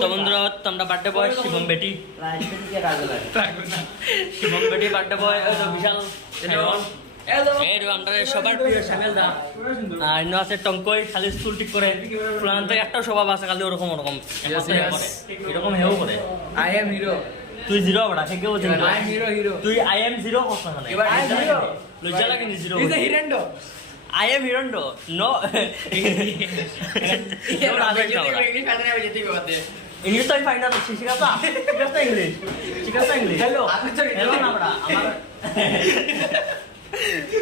তো বন্ধুরা তোমরা বার্থডে বয় শিবম বেটি। শিবম বেটি বার্থডে বয় বিশাল এই আমরা সবার প্রিয় শ্যামেল দা। আর ইন্ন আছে টঙ্কই খালি স্কুল ঠিক করে। ফুলান্ত একটাও স্বভাব আছে খালি ওরকম ওরকম। এরকম হেও করে। I am hero. তুই জিরো বড়া সে কেউ জিরো. তুই আই এম জিরো কথা না এবার. লজ্জা লাগে নি জিরো হিরেন্ডো। আই এম হিরন্ডো নো ইংলিশ তো আমি ফাইন না? শিখাতা শিখাতা ইংলিশ শিখাতা ইংলিশ হ্যালো হ্যালো না বড়া আমার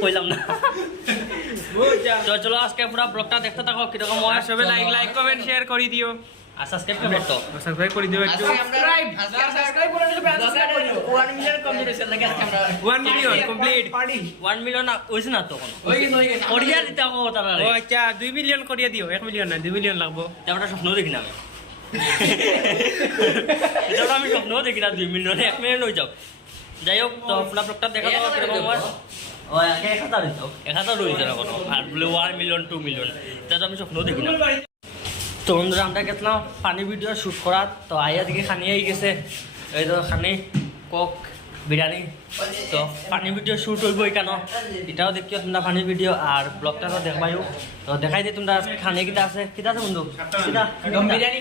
কইলাম না। তো চলো আজকে পুরো ব্লগটা দেখতে থাকো কীরকম হয়। সবে লাইক লাইক কমেন্ট শেয়ার করে দিও। আর সাবস্ক্রাইব করে তো। সাবস্ক্রাইব করে দিও একটু। ওয়ান মিলিয়ন কমপ্লিট 1 মিলিয়ন হইছে না তো কোনো? করিয়া দিতে হবে তারা ও আচ্ছা দুই মিলিয়ন করিয়ে দিও এক মিলিয়ন না দুই মিলিয়ন লাগবো। তেমনটা স্বপ্ন দেখি না আমি। এটা আমি স্বপ্ন দেখি না দুই মিলিয়ন এক মিলিয়ন হয়ে যাও। যাই হোক তো ব্লগটা দেখা যাব। কীরকম ও একে এক হাজার হইতো এক হাজার রয়েছে না কোনো। আর বলে ওয়ান মিলিয়ন টু মিলিয়ন এটা তো আমি স্বপ্ন দেখি না। তো বন্ধুরা আমরা গেছিলাম পানি ভিডিও শ্যুট করার। তো আইয়া দিকে খানি গেছে। এই তো খানি। কক, বিরিয়ানি। তো পানি ভিডিও শ্যুট হইব কেন? এটাও দেখিও তোমরা পানি ভিডিও আর ব্লগটা তো দেখবাইও। তো দেখাই দিই তোমরা খানি কিটা আছে। কিটা আছে বন্ধু? Biryani.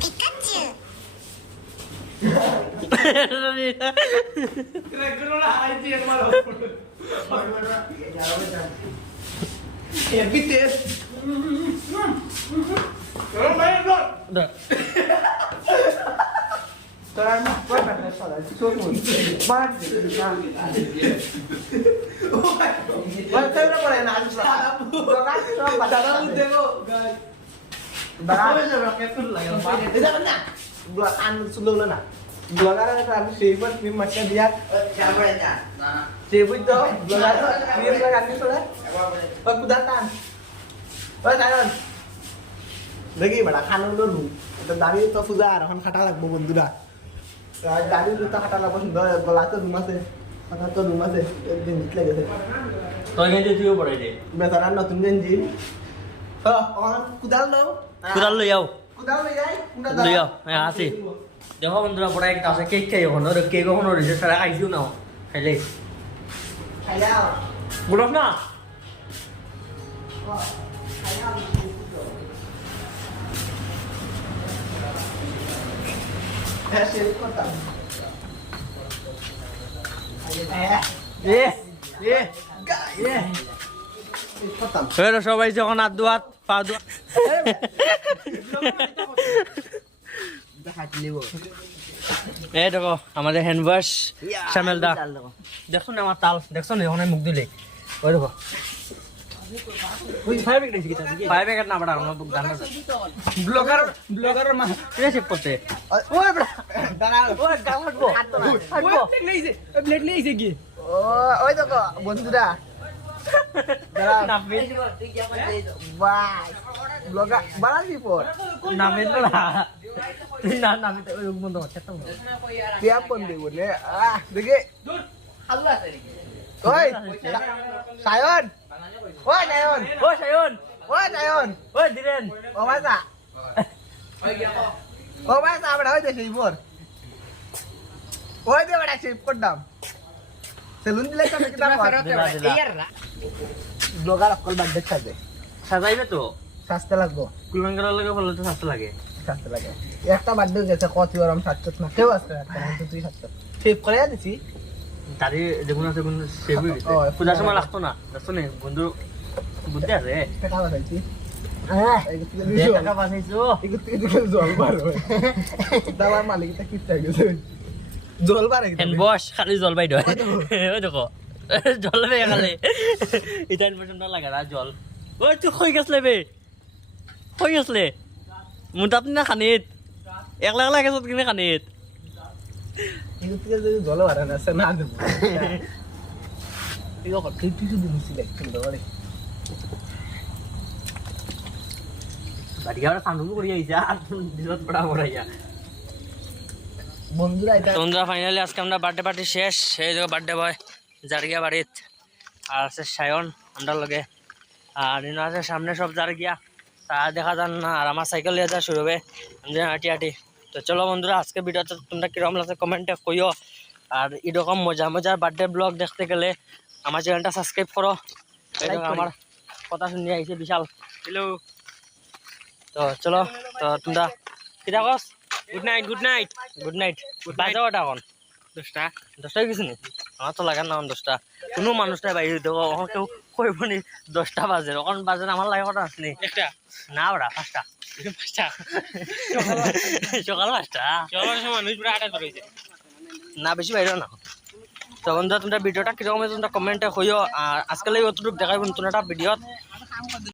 Pikachu. Kira-kira lah aja yang malu. Ya, BTS. Kalau main dong. Udah. Dön var ben mesela sormuyorum. Var dedi ha. Var tevre var en az. Bakan şu an Dalam dego. Bakan şu an kepir lah yang mana? Tidak pernah. Bulan an sulung lana. Bulan kan kita harus sibuk ni macam dia. Siapa aja? Sibuk tu. Bulan kan ni bulan kan ni sudah. Aku datang. Oi Tayon. Lagi berapa kan lu lu? Tadi itu Fuza, kan kata lagu benda. হ্যাঁ আসি দেখো বন্ধুরা পড়া একটা আছে cake খাই ওখানে ওর cake ওখানে রয়েছে সারা খাইছিও না। খাইলে। খাই যাও বুড়ো না? হ্যাঁ শেষ করতাম এ এ এ করতাম এবার সবাই যখন হাত পা দুয়াত দেখাচ্ছি নিব এই দেখো, আমাদের হ্যান্ড ওয়াশ দা আমার তাল, দেখছ না? ওখানে মুখ দিলে ওই দেখো। ফাইভ প্যাকেট না বাড়া আমার গান ব্লগার ব্লগারের মা কে চেক করতে ওই বেড়া দাঁড়া ওই গান প্লেট প্লেট কি ও ওই দেখো বন্ধুরা। ব্লগার আহ দেখে। সায়ন। ওই সায়ন ও সায়ন ওই সায়ন ওই দিরেন ও মাসা ও মাসা আমরা ওই দেখি পর ওই দে বড়া শেভ করতাম সেলুন দিলে তো কিটা ব্লগার অকল বার্থডে সাজে সাজাইবে তো সাজতে লাগবো কুলঙ্গার লাগে বললে তো সাজতে লাগে সাজতে লাগে একটা বার্থডে গেছে কত ওরম সাজতে না কেউ আসতে না তুই সাজতে শেভ করে দিছি তারি যেগুলো আছে গুণ সেবই পূজার সময় লাগতো না। দেখছ নে বন্ধু বুদ্ধি আছে। পেটা বাজাইছি এগুলো থেকে জল এগুলো থেকে দেখে জল বার দাবার মালিক এটা কি চাই গেছে। জল বার হেন বস খালি খালি। এটা লাগে না জল। ওই তুই গেছলে বে। কই গেছলে মুতাপ না খানিত। একলা একলা গেছত কিনে খানিত। থেকে যদি জল না দেবো। পড়াইয়া বন্ধুরা ফাইনালি আজকে আমরা বার্থডে পার্টি শেষ। সেই দেখো বার্থডে বয় জারগিয়া বাড়িত আর আছে সায়ন আমরা লগে। আর ইনো আছে সামনে সব জারগিয়া। তা দেখা যান না আর আমার সাইকেল নিয়ে যা শুরু হবে। আমি হাঁটি হাঁটি। তো চলো বন্ধুরা আজকে ভিডিওটা তোমরা কীরকম লাগছে কমেন্টে কইও। আর এরকম মজা মজার বার্থডে ব্লগ দেখতে গেলে আমার চ্যানেলটা সাবস্ক্রাইব করো। দেখো আমার কথা শুনি আইছে বিশাল। হ্যালো তো চলো তো তোমরা কিটা কস good night good night good night. বাজে ওটা এখন? দশটা। দশটা কিছু নেই আমার তো লাগে না দশটা। কোনো মানুষটাই বাইরে দিতে কেউ কইব নি দশটা বাজে ওখান বাজে আমার লাগে কটা আসলি। একটা? না ওরা পাঁচটা। পাঁচটা? সকাল পাঁচটা? চলার সময় মানুষ পুরো আটা ধরেছে না বেশি বাইরে না। তো বন্ধুরা তোমরা ভিডিওটা কীরকম তোমরা কমেন্টে হইও আর আজকাল অতটুকু দেখাইব নতুন একটা ভিডিওত।